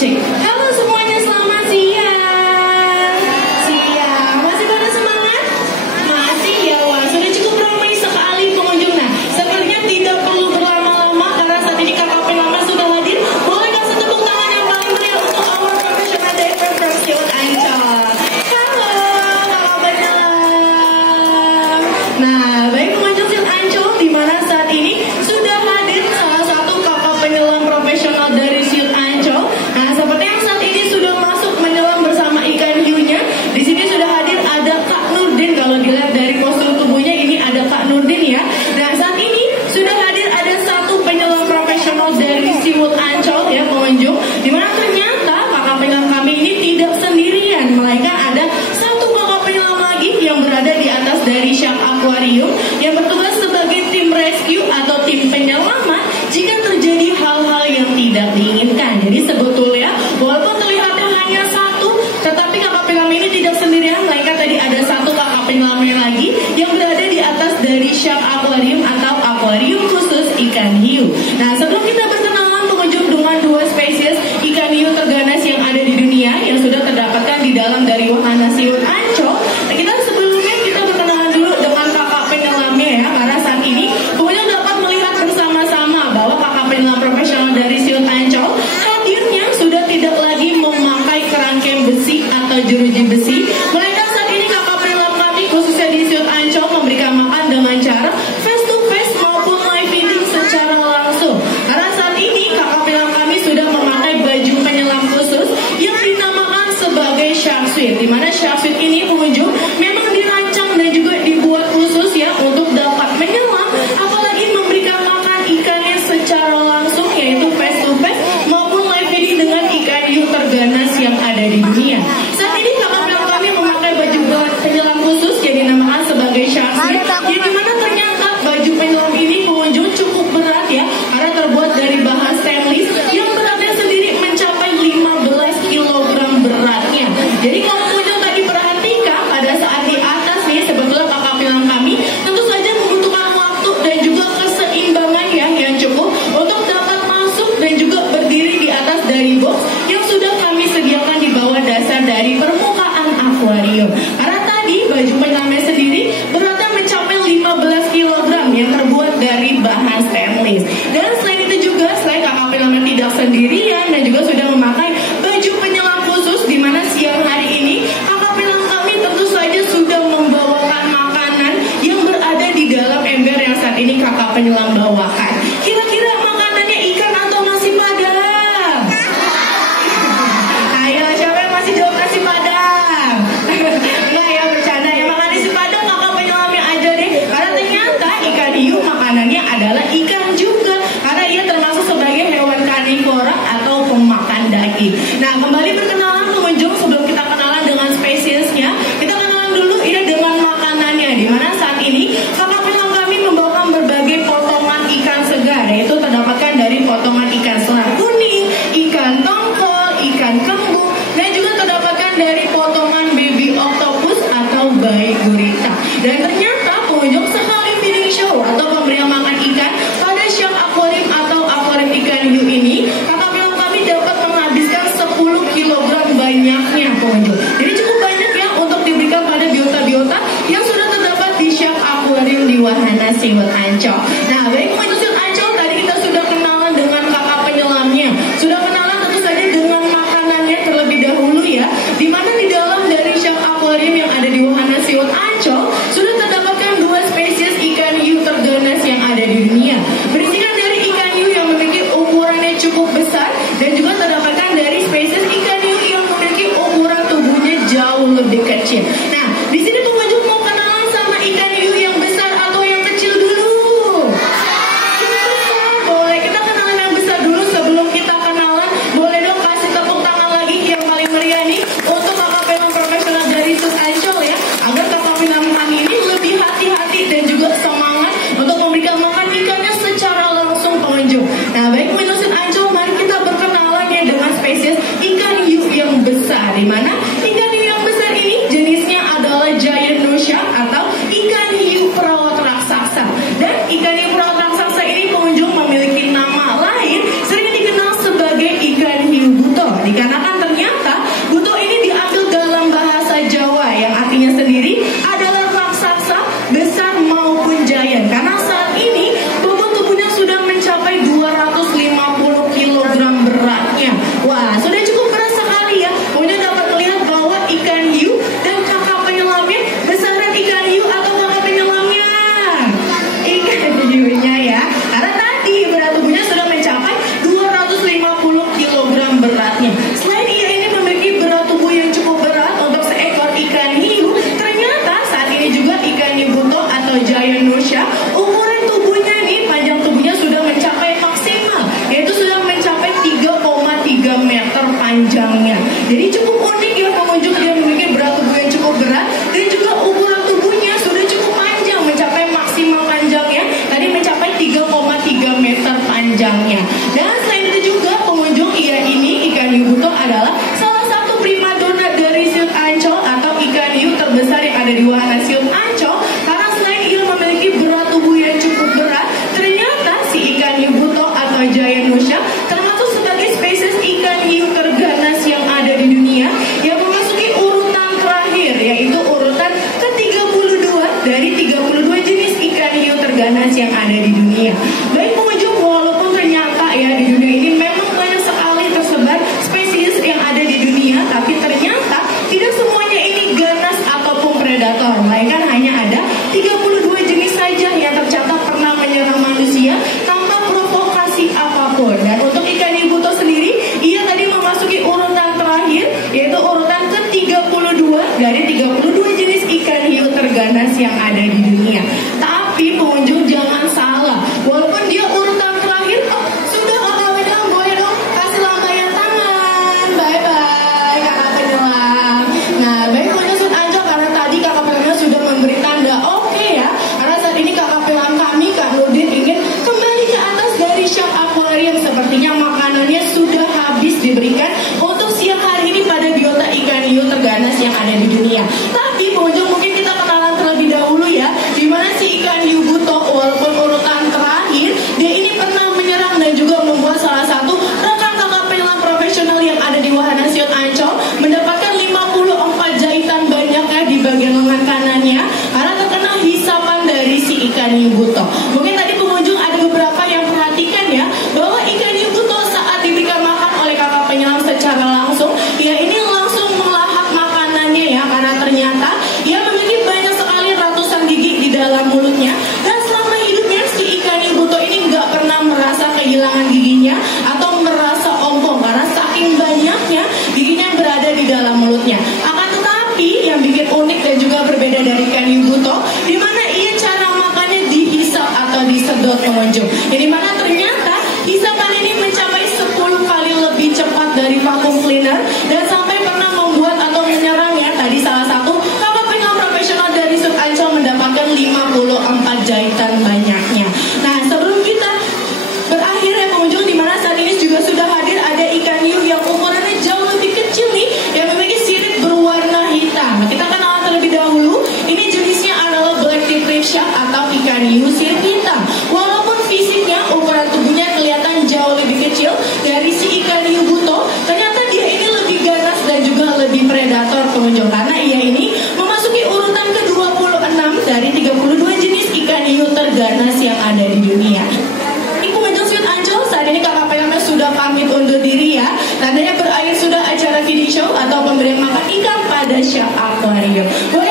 Cek. Halo semuanya, selamat siang. Siang, masih pada semangat? Masih ya, wah sudah cukup ramai sekali pengunjung. Nah, sepertinya tidak perlu berlama-lama karena saat ini KKP Lama sudah hadir. Boleh kasih tepuk tangan yang paling meriah untuk our professional diver from Siwot Ancol. Halo, KKP Lama. Nah, baik pengunjung Siwot Ancol, di mana saat ini sudah hadir salah satu kakak penyelam profesional dari Siwot Ancol. Nah, seperti yang saat ini sudah masuk menyelam bersama ikan hiunya. Di sini sudah hadir ada Kak Nurdin. Kalau dilihat dari postur tubuhnya ini ada Kak Nurdin ya. Nah, saat ini sudah hadir ada satu penyelam profesional dari Siwot Ancol ya pengunjung. Dimana ternyata kakak penyelam kami ini tidak sendirian, melainkan ada satu kakak penyelam lagi yang berada di atas dari Shark Aquarium yang bertugas sebagai tim rescue atau tim penyelamat jika terjadi hal-hal yang tidak diinginkan. Jadi sebetulnya walaupun terlihatnya hanya satu, tetapi kakak penyelam ini tidak sendirian, melainkan tadi ada satu kakak penyelamnya lagi yang berada di atas dari Shark Aquarium atau akuarium khusus ikan hiu. Nah, sebelum kita berkenalan pengunjung dengan dua spesies ikan hiu terganas yang ada di dunia yang sudah terdapatkan di dalam dari wahana Siwot Ancol, sebelumnya kita berkenalan dulu dengan kakak penyelamnya ya, karena saat ini pengunjung dapat melihat bersama-sama bahwa kakak penyelam profesional dari Siwot Ancol hadirnya sudah tidak lagi memakai kerangkeng besi atau jeruji besi, melainkan saat ini kakak penyelam kami khususnya di Siwot Ancol memberikan makan dengan cara face to face maupun live feeding secara langsung. Karena saat ini kakak penyelam kami sudah memakai baju penyelam khusus yang dinamakan sebagai shark suit, dimana shark suit ini pengunjung memang dirancang dan juga dibuat khusus ya untuk dapat menyelam, apalagi memberikan makan ikannya secara langsung, yaitu face to face maupun live feeding dengan ikan hiu terganas yang ada di dunia. Saat ini kakak penyelam kami memakai baju penyelam khusus yang dinamakan sebagai shark suit, yang dimana ternyata baju penyelam ini pengunjung cukup berat ya, karena terbuat dari bahan stainless yang beratnya sendiri mencapai 15 kg beratnya. Jadi kalau pengunjung tadi perhatikan pada saat di atas nih, sebetulnya kakak penyelam kami tentu saja membutuhkan waktu dan juga keseimbangan ya yang cukup untuk dapat masuk dan juga berdiri di atas dari box yang sudah kami sediakan di bawah dasar dari permukaan akuarium. Karena tadi baju penyelamnya sendiri beratnya mencapai 15 kg yang terbuat dari bahan stainless. Dan selain itu juga, selain kakak penyelamnya tidak sendirian dan juga sudah memakai baju penyelam khusus, di mana siang hari ini kakak penyelam kami tentu saja sudah membawakan makanan yang berada di dalam ember yang saat ini kakak penyelam bawakan. Kira-kira makanannya ikan atau nasi padang? Ayo, siapa yang masih jawab nasi padang? Enggak ya, bercanda ya, makan nasi padang kakak penyelamnya aja deh. Karena ternyata ikan hiu makanannya adalah ikan juga, karena ia termasuk sebagai hewan karnivora atau pemakan daging. Nah, kembali berkenalan pengunjung, sebelum kita kenalan dengan spesiesnya, kita kenalan dulu ya dengan makanannya, di mana saat ini kakak penyelam kami membawakan berbagai potongan ikan segar, yaitu terdapatkan dari potongan ikan selar kuning, ikan tongkol, ikan kembung, dan juga terdapatkan dari potongan baby octopus atau bayi gurita. Dan ternyata pengunjung sekali feeding show atau pemberian makan ikan pada Shark Aquarium atau akuarium ikan hiu ini, kakak penyelam kami dapat menghabiskan 10 kg banyaknya pengunjung. Jadi cukup banyak ya untuk diberikan pada biota-biota yang sudah terdapat di Shark Aquarium di wahana Siwot Ancol. Nah, baik pengunjung Siwot Ancol, tadi kita sudah kenalan dengan kakak penyelamnya, sudah kenalan tentu saja dengan makanannya terlebih dahulu ya, di mana di dalam dari Shark Aquarium yang ada di wahana Siwot Ancol sudah terdapatkan dua spesies ikan hiu terganas yang ada di dunia, berisikan dari ikan hiu yang memiliki ukurannya cukup besar dan juga terdapatkan dari spesies ikan hiu yang memiliki ukuran tubuhnya jauh lebih kecil. Nah, di sini pengunjung mau kenalan sama ikan hiu yang besar atau yang kecil dulu? Yang besar, boleh. Kita kenalan yang besar dulu sebelum kita kenalan. Boleh dong kasih tepuk tangan lagi yang paling meriah nih untuk kakak penyelam profesional dari Siwot Ancol ya, agar kakak penyelam kami ini lebih hati-hati dan juga semangat untuk memberikan makan ikannya secara langsung pengunjung. Nah, baik pengunjung Siwot Ancol, mari kita berkenalan ya dengan spesies ikan hiu yang besar, di mana ikan hiu yang besar ini jenisnya Dikarenakan ternyata buto ini diambil dalam bahasa Jawa yang artinya sendiri adalah raksasa, besar maupun giant. Karena saat ini bobot tubuhnya sudah mencapai 250 kg beratnya. Wah, sudah cukup berat sekali ya. Kemudian dapat melihat bahwa ikan hiu dan kakak penyelamnya, besaran ikan hiu atau kakak penyelamnya? Ikan hiunya ya. Karena tadi berat tubuhnya sudah mencapai 250 kg beratnya. Selain ia ini memiliki berat tubuh yang cukup berat untuk seekor ikan hiu, ternyata saat ini juga ikan hiu buto atau giant Nusha, ukuran tubuhnya nih, panjang tubuhnya sudah mencapai maksimal, yaitu sudah mencapai 3,3 meter panjangnya. Jadi cukup unik ya pengunjung, dia memiliki berat tubuh yang cukup berat dan juga ukuran tubuhnya sudah cukup panjang, mencapai maksimal panjangnya tadi mencapai 3,3 meter panjangnya. Dan selain itu juga pengunjung, ia ini ikan hiu buto adalah salah satu primadona dari Siut Ancol atau ikan hiu terbesar yang ada di wahana Siut Ancol. Karena selain ia memiliki berat tubuh yang cukup berat, ternyata si ikan hiu buto atau giant Nusha termasuk sebagai spesies ikan hiu terganas yang ada di dunia yang memasuki urutan terakhir, yaitu urutan ke-32 dari 32 jenis ikan hiu terganas yang ada di dunia. Baik pengunjung, walaupun ternyata ya di dunia ini memang banyak sekali tersebar spesies yang ada di dunia, tapi ternyata tidak semuanya ini ganas ataupun predator, melainkan hanya ada 32 jenis saja yang tercatat pernah menyerang manusia tanpa provokasi apapun. Dan untuk ikan hiu buto sendiri, ia tadi memasuki urutan terakhir, yaitu urutan ke-32 dari 32 jenis ikan hiu terganas yang ada di dunia. Tapi pengunjung jangan salah, walaupun dia urutan terakhir, sudah kakak penyelam, boleh dong kasih lambaian tangan. Bye-bye kakak penyelam. Nah, baik pengunjung Siut Ancol, karena tadi kakak penyelamnya sudah memberi tanda oke ya. Karena saat ini kakak penyelam kami, Kak Nurdin, ingin kembali ke atas dari Shark Aquarium. Sepertinya makanannya sudah habis diberikan untuk siang hari ini pada biota ikan hiu terganas yang ada di dunia. Tapi pengunjung, mungkin kita kenalan terlebih dahulu ya, dimana si ikan hiu buto walaupun urutan terakhir, dia ini pernah menyerang dan juga membuat salah satu rekan kakak penyelam profesional yang ada di wahana Siut Ancol mendapatkan 54 jahitan banyaknya di bagian lengan kanannya karena terkena hisapan dari si ikan hiu buto. Mungkin tadi pengunjung ada beberapa yang perhatikan ya, bahwa ikan hiu buto saat diberikan makan oleh kakak penyelam secara langsung, ia ini langsung melahap makanannya ya, karena ternyata ia memiliki banyak sekali ratusan gigi di dalam mulutnya. Dan selama hidupnya si ikan hiu buto ini nggak pernah merasa kehilangan giginya atau merasa ompong karena saking banyaknya giginya yang berada di dalam mulutnya. Akan tetapi yang bikin unik dan juga berbeda dari ikan hiu buto, di mana ia cara makannya dihisap atau disedot pengunjung. Yang dimana ternyata hisapan ini mencapai 10 kali lebih cepat dari vacuum cleaner dan sampai pernah membuat atau menyerangnya. Tadi salah satu kakak penyelam profesional dari Siut Ancol mendapatkan 54 jahitan banyaknya. Nah, sebelum kita berakhir ya pengunjung, dimana saat ini juga sudah hadir ada ikan hiu yang ukurannya jauh lebih kecil nih, yang memiliki sirip berwarna hitam. Nah, kita kenalan terlebih dahulu. Ini jenisnya adalah black tip reef shark atau ikan hiu sirip hitam. Walaupun fisiknya, ukuran tubuhnya kelihatan jauh lebih kecil dari si ikan hiu buto, ternyata dia ini lebih ganas dan juga lebih predator pengunjung, karena ia ini memasuki urutan ke-26 dari 32 jenis ikan hiu terganas yang ada di dunia. Pengunjung Siut Ancol, saat ini kakak penyelamnya sudah pamit undur diri ya. Tandanya berakhir sudah acara feeding show atau pemberian makan ikan pada Shark Aquarium. Boleh